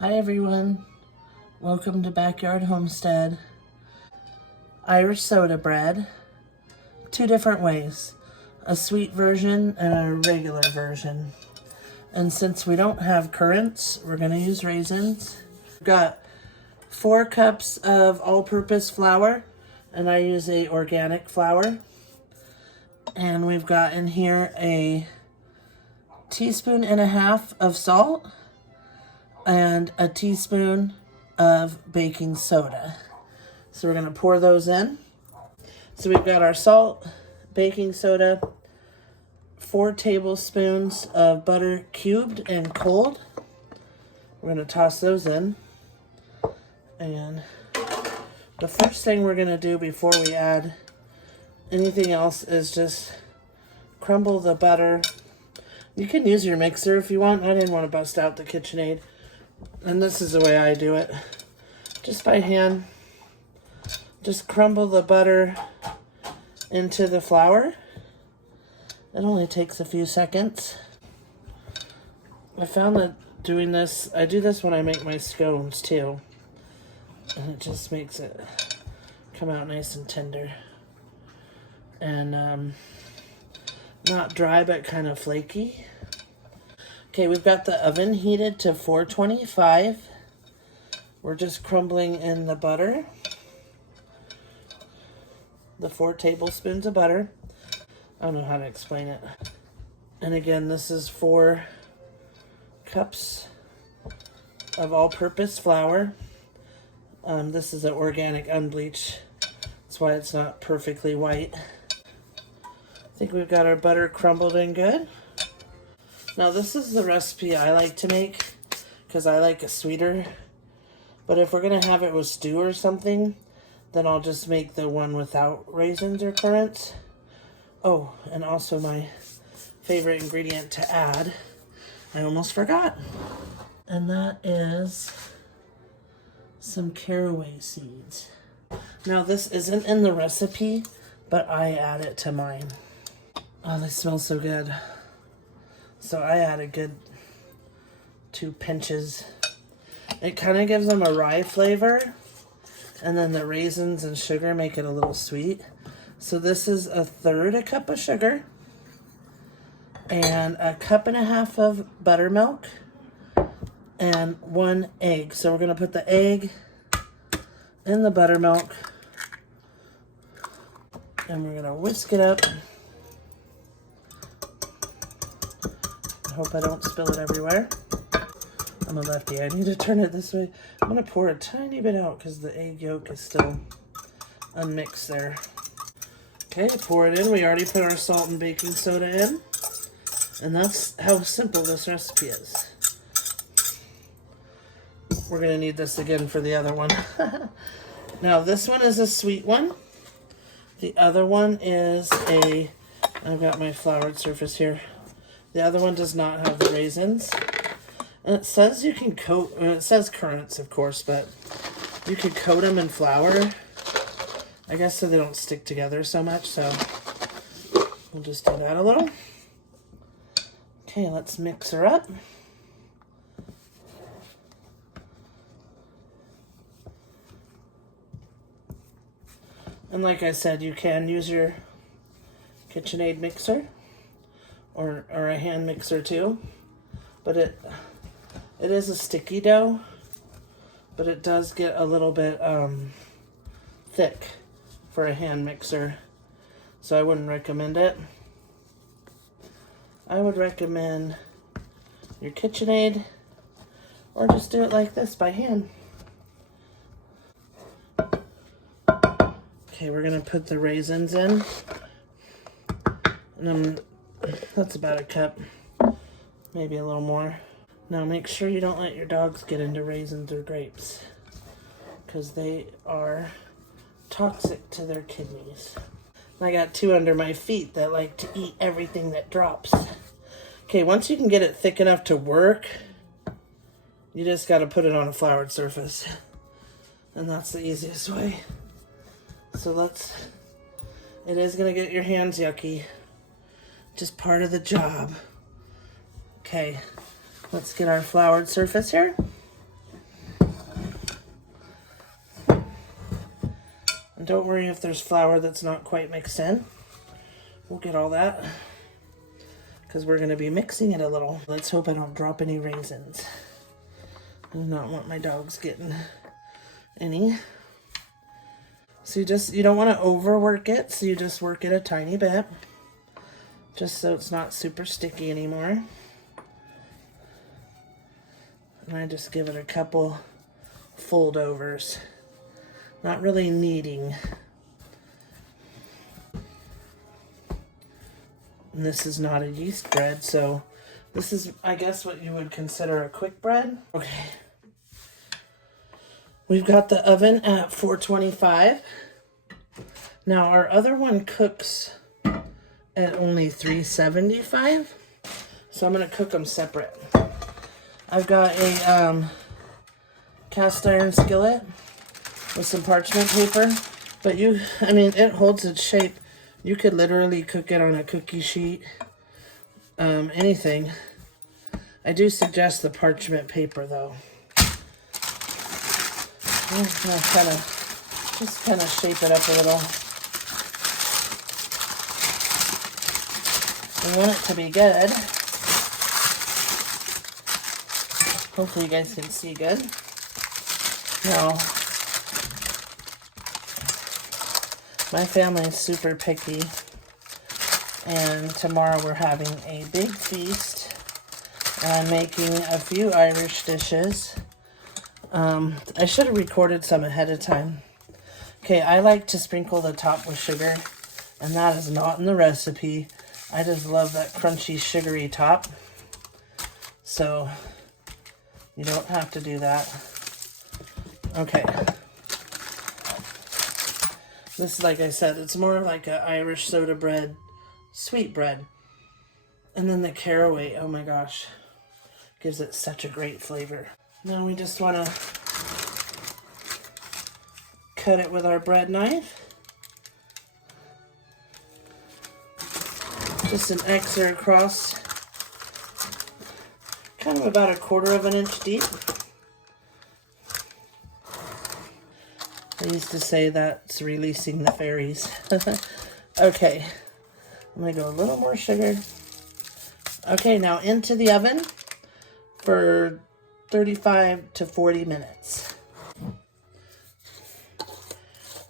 Hi everyone, welcome to Backyard Homestead. Irish soda bread, two different ways, a sweet version and a regular version. And since we don't have currants, we're gonna use raisins. We've got 4 cups of all-purpose flour, and I use a organic flour. And we've got in here a teaspoon and a half of salt and a teaspoon of baking soda. So we're gonna pour those in. So we've got our salt, baking soda, 4 tablespoons of butter cubed and cold. We're gonna toss those in. And the first thing we're gonna do before we add anything else is just crumble the butter. You can use your mixer if you want. I didn't want to bust out the KitchenAid. And this is the way I do it. Just by hand. Just crumble the butter into the flour. It only takes a few seconds. I found that doing this, I do this when I make my scones too. And it just makes it come out nice and tender. And not dry, but kind of flaky. Okay, we've got the oven heated to 425. We're just crumbling in the butter. The 4 tablespoons of butter. I don't know how to explain it. And again, this is 4 cups of all-purpose flour. This is an organic unbleached. That's why it's not perfectly white. I think we've got our butter crumbled in good. Now this is the recipe I like to make because I like it sweeter. But if we're going to have it with stew or something, then I'll just make the one without raisins or currants. Oh, and also my favorite ingredient to add, I almost forgot. And that is some caraway seeds. Now this isn't in the recipe, but I add it to mine. Oh, they smell so good. So I add a good 2 pinches. It kind of gives them a rye flavor, and then the raisins and sugar make it a little sweet. So this is 1/3 cup of sugar and 1.5 cups of buttermilk and 1 egg. So we're going to put the egg in the buttermilk and we're going to whisk it up. I hope I don't spill it everywhere. I'm a lefty. I need to turn it this way. I'm going to pour a tiny bit out because the egg yolk is still unmixed there. Okay, pour it in. We already put our salt and baking soda in. And that's how simple this recipe is. We're going to need this again for the other one. Now, this one is a sweet one. The other one is I've got my floured surface here. The other one does not have the raisins. And it says you can coat, it says currants, of course, but you could coat them in flour. I guess so they don't stick together so much, so we'll just do that a little. Okay, let's mix her up. And like I said, you can use your KitchenAid mixer or a hand mixer too, but it is a sticky dough, but it does get a little bit thick for a hand mixer, so I wouldn't recommend it. I would recommend your KitchenAid, or just do it like this by hand. Okay, we're gonna put the raisins in, and that's about 1 cup, maybe a little more. Now make sure you don't let your dogs get into raisins or grapes, because they are toxic to their kidneys. I got 2 under my feet that like to eat everything that drops. Okay, once you can get it thick enough to work, you just got to put it on a floured surface. And that's the easiest way. So it is going to get your hands yucky. Just part of the job. Okay, let's get our floured surface here. don't worry if there's flour that's not quite mixed in. We'll get all that because we're going to be mixing it a little. Let's hope I don't drop any raisins. I do not want my dogs getting any. So you don't want to overwork it, so you just work it a tiny bit, just so it's not super sticky anymore. And I just give it a couple fold overs, not really kneading. And this is not a yeast bread, so this is, I guess, what you would consider a quick bread. Okay. We've got the oven at 425. Now our other one cooks at only 375, so I'm going to cook them separate. I've got a cast iron skillet with some parchment paper, but it holds its shape. You could literally cook it on a cookie sheet, anything. I do suggest the parchment paper though. I'm gonna kind of shape it up a little. We want it to be good. Hopefully you guys can see good. Now, my family is super picky, and tomorrow we're having a big feast, and I'm making a few Irish dishes. I should have recorded some ahead of time. Okay, I like to sprinkle the top with sugar, and that is not in the recipe. I just love that crunchy, sugary top. So, you don't have to do that. Okay. This, like I said, it's more like an Irish soda bread, sweet bread. And then the caraway, oh my gosh, gives it such a great flavor. Now we just want to cut it with our bread knife. Just an X or across, kind of about 1/4 of an inch deep. I used to say that's releasing the fairies. Okay, I'm going to go a little more sugar. Okay, now into the oven for 35 to 40 minutes.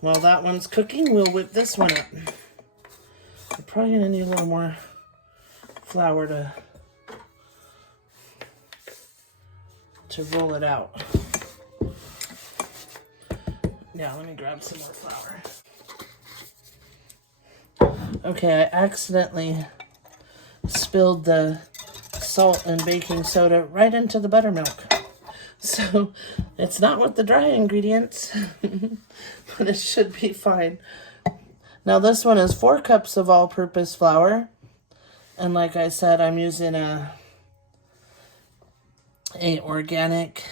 While that one's cooking, we'll whip this one up. We're probably going to need a little more flour to roll it out. Yeah, let me grab some more flour. Okay, I accidentally spilled the salt and baking soda right into the buttermilk. So it's not with the dry ingredients, but it should be fine. Now this one is 4 cups of all-purpose flour. And like I said, I'm using a organic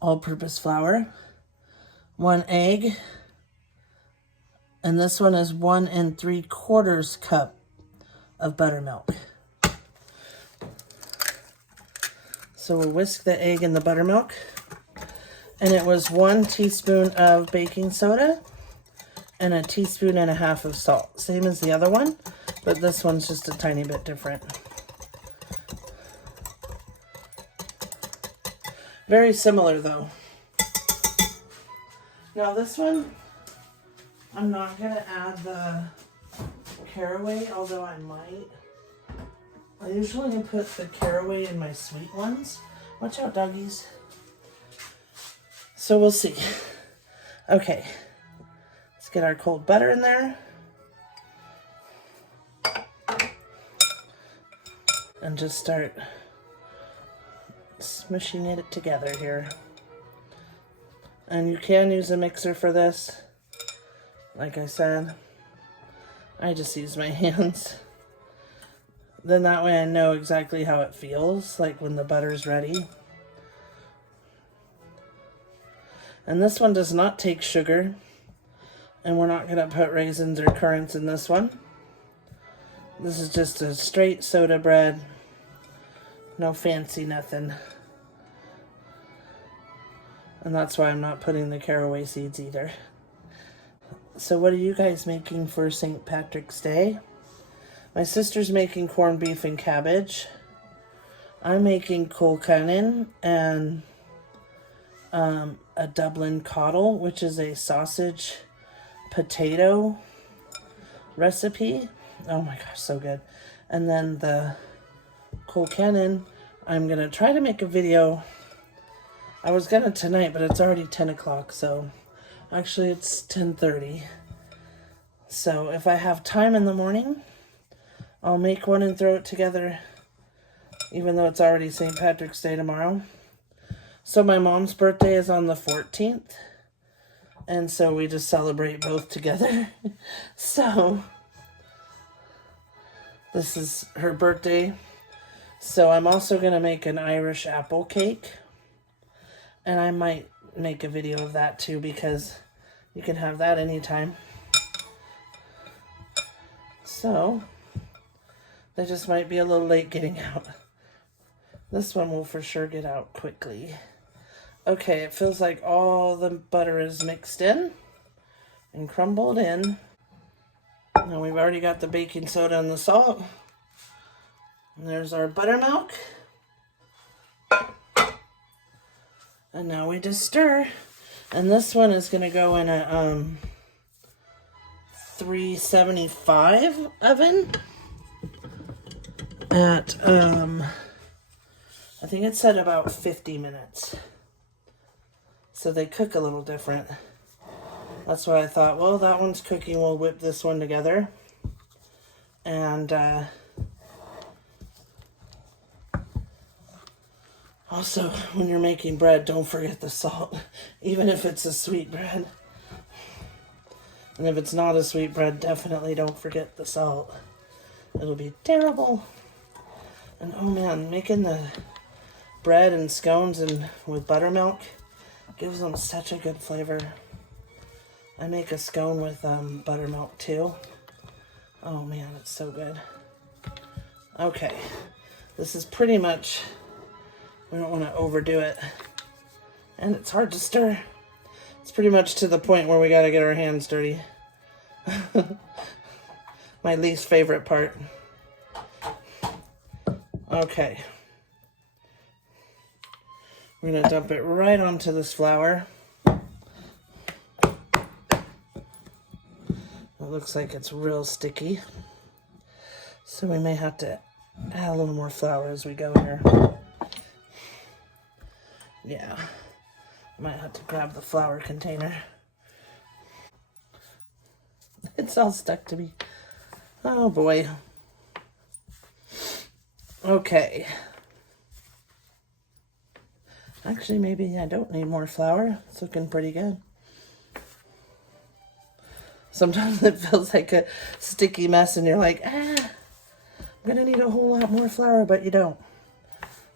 all-purpose flour. 1 egg. And this one is 1 3/4 cup of buttermilk. So we'll whisk the egg in the buttermilk. And it was 1 teaspoon of baking soda and 1.5 teaspoons of salt. Same as the other one, but this one's just a tiny bit different. Very similar though. Now this one, I'm not going to add the caraway, although I might. I usually put the caraway in my sweet ones. Watch out, doggies. So we'll see. Okay, let's get our cold butter in there. And just start smushing it together here. And you can use a mixer for this. Like I said, I just use my hands. Then that way I know exactly how it feels, like when the butter's ready. And this one does not take sugar. And we're not going to put raisins or currants in this one. This is just a straight soda bread. No fancy nothing. And that's why I'm not putting the caraway seeds either. So what are you guys making for St. Patrick's Day? My sister's making corned beef and cabbage. I'm making colcannon and a Dublin coddle, which is a sausage potato recipe. Oh my gosh, so good. And then the colcannon, I'm going to try to make a video. I was going to tonight, but it's already 10 o'clock, so actually it's 10:30. So if I have time in the morning, I'll make one and throw it together, even though it's already St. Patrick's Day tomorrow. So my mom's birthday is on the 14th, and so we just celebrate both together. So this is her birthday. So I'm also going to make an Irish apple cake, and I might make a video of that too, because you can have that anytime. So they just might be a little late getting out. This one will for sure get out quickly. Okay, it feels like all the butter is mixed in and crumbled in. Now we've already got the baking soda and the salt. And there's our buttermilk. And now we just stir. And this one is going to go in a 375 oven at I think it said about 50 minutes. So they cook a little different. That's why I thought, well, that one's cooking, we'll whip this one together. And also, when you're making bread, don't forget the salt, even if it's a sweet bread. And if it's not a sweet bread, definitely don't forget the salt. It'll be terrible. And oh man, making the bread and scones and with buttermilk gives them such a good flavor. I make a scone with buttermilk too. Oh man, it's so good. Okay, this is pretty much, we don't want to overdo it. And it's hard to stir. It's pretty much to the point where we got to get our hands dirty. My least favorite part. Okay. We're going to dump it right onto this flour. It looks like it's real sticky. So we may have to add a little more flour as we go here. Yeah. I might have to grab the flour container. It's all stuck to me. Oh boy. Okay. Actually, maybe I don't need more flour. It's looking pretty good. Sometimes it feels like a sticky mess and you're like, I'm gonna need a whole lot more flour, but you don't.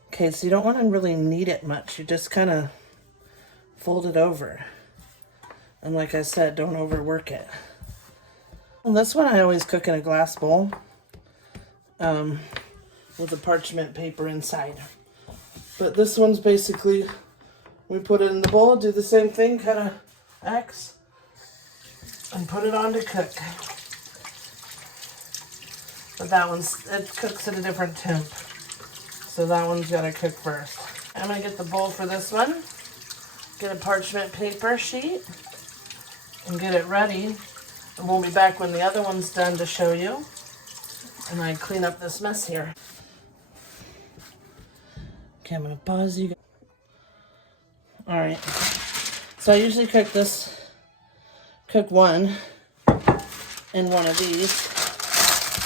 Okay, so you don't want to really knead it much. You just kind of fold it over. And like I said, don't overwork it. Well, this one I always cook in a glass bowl with the parchment paper inside. But this one's basically, we put it in the bowl, do the same thing, kind of X, and put it on to cook. But that one's, it cooks at a different temp. So that one's got to cook first. I'm going to get the bowl for this one, get a parchment paper sheet, and get it ready. And we'll be back when the other one's done to show you. And I clean up this mess here. Okay, I'm going to pause you guys. Alright. So I usually cook one in one of these.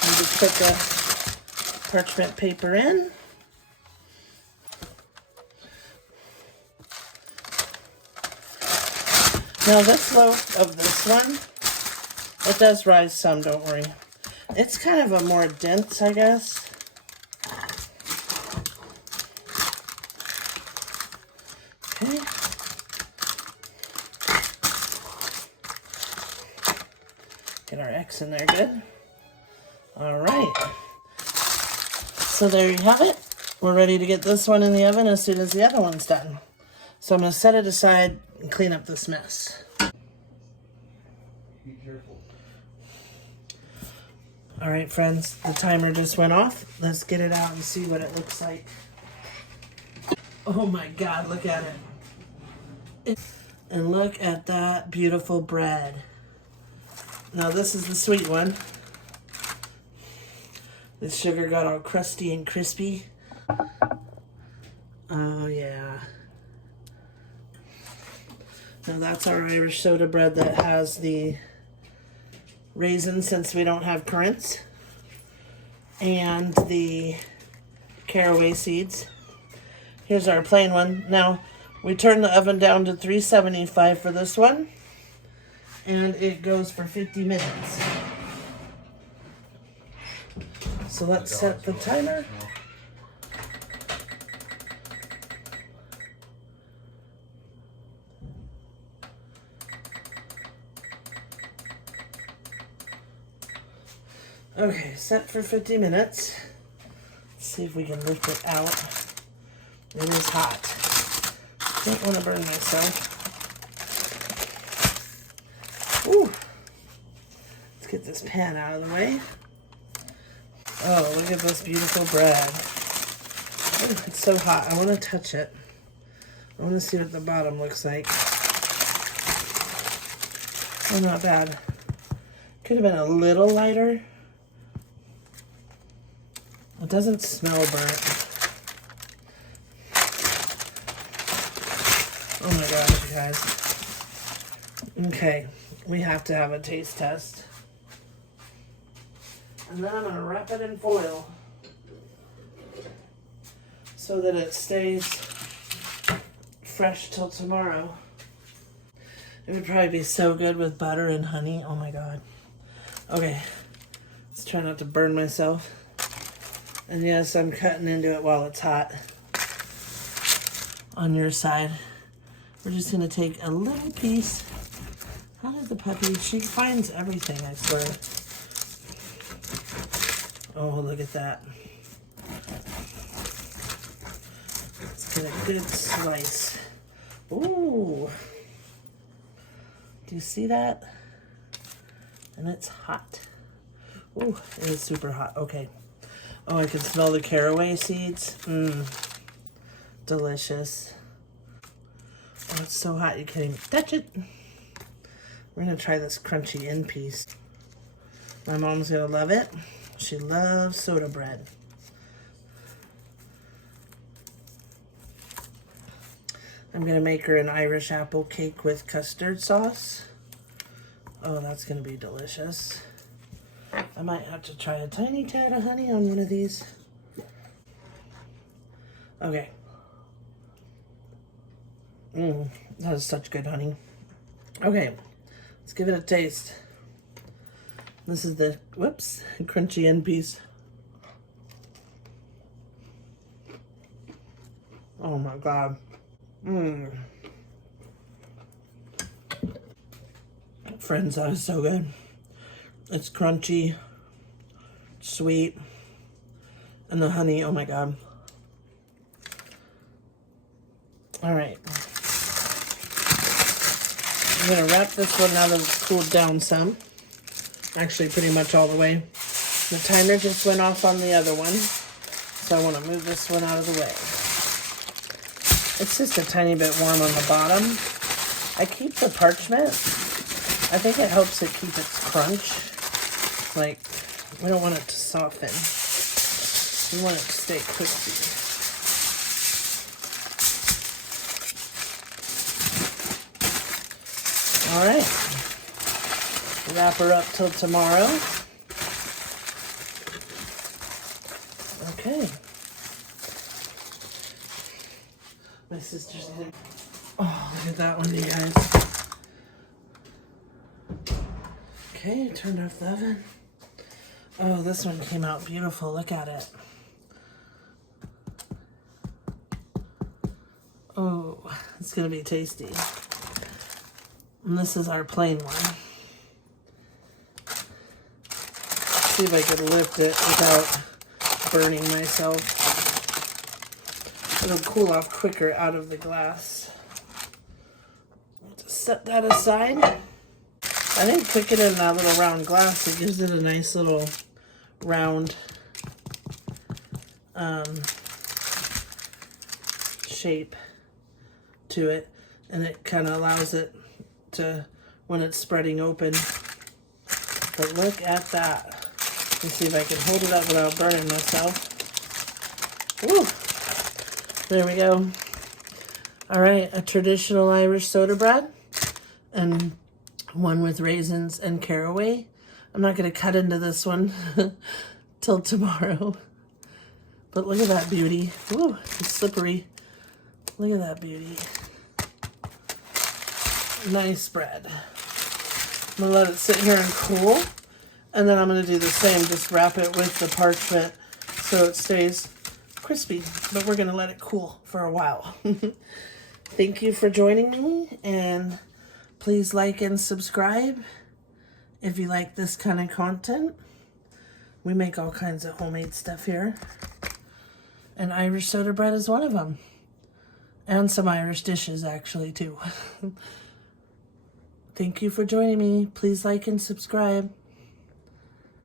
And just put the parchment paper in. Now this loaf of this one, it does rise some, don't worry. It's kind of a more dense, I guess. Okay. Get our X in there good. All right. So there you have it. We're ready to get this one in the oven as soon as the other one's done. So I'm going to set it aside and clean up this mess. Be careful. All right, friends, the timer just went off. Let's get it out and see what it looks like. Oh my God, look at it. And look at that beautiful bread. Now this is the sweet one. The sugar got all crusty and crispy. Oh yeah. Now that's our Irish soda bread that has the raisins, since we don't have currants, and the caraway seeds. Here's our plain one. Now we turn the oven down to 375 for this one, and it goes for 50 minutes. So let's set the timer. Okay, set for 50 minutes. Let's see if we can lift it out. It is hot. Don't want to burn myself. Ooh. Let's get this pan out of the way. Oh, look at this beautiful bread. Ooh, it's so hot. I want to touch it. I want to see what the bottom looks like. Oh, not bad. Could have been a little lighter. It doesn't smell burnt. Oh my gosh, you guys. Okay, we have to have a taste test. And then I'm going to wrap it in foil so that it stays fresh till tomorrow. It would probably be so good with butter and honey. Oh my God. Okay, let's try not to burn myself. And yes, I'm cutting into it while it's hot on your side. We're just going to take a little piece. How did the puppy? She finds everything, I swear. Oh, look at that. Let's get a good slice. Ooh. Do you see that? And it's hot. Ooh, it is super hot. Okay. Oh, I can smell the caraway seeds. Mmm. Delicious. Oh, it's so hot you can't even touch it. We're going to try this crunchy end piece. My mom's going to love it. She loves soda bread. I'm going to make her an Irish apple cake with custard sauce. Oh, that's going to be delicious. I might have to try a tiny tad of honey on one of these. Okay. That is such good honey. Okay, let's give it a taste. This is the, whoops, crunchy end piece. Oh my God. Friends, that is so good. It's crunchy, sweet, and the honey, oh my God. All right. I'm gonna wrap this one now that it's cooled down some. Actually, pretty much all the way. The timer just went off on the other one, so I want to move this one out of the way. It's just a tiny bit warm on the bottom. I keep the parchment. I think it helps it keep its crunch. Like, we don't want it to soften. We want it to stay crispy. All right. Wrap her up till tomorrow. Okay. My sister's in. Oh, look at that one, you guys. Okay, turned off the oven. Oh, this one came out beautiful. Look at it. Oh, it's gonna be tasty. And this is our plain one. See if I could lift it without burning myself. It'll cool off quicker out of the glass. Just set that aside. I think cooking in that little round glass, it gives it a nice little round shape to it, and it kind of allows it to, when it's spreading open. But look at that. Let me see if I can hold it up without burning myself. Woo! There we go. All right, a traditional Irish soda bread, and one with raisins and caraway. I'm not going to cut into this one till tomorrow. But look at that beauty. Ooh, it's slippery. Look at that beauty. Nice bread. I'm going to let it sit here and cool. And then I'm going to do the same. Just wrap it with the parchment so it stays crispy. But we're going to let it cool for a while. Thank you for joining me. And please like and subscribe if you like this kind of content. We make all kinds of homemade stuff here. And Irish soda bread is one of them. And some Irish dishes, actually, too. Thank you for joining me. Please like and subscribe.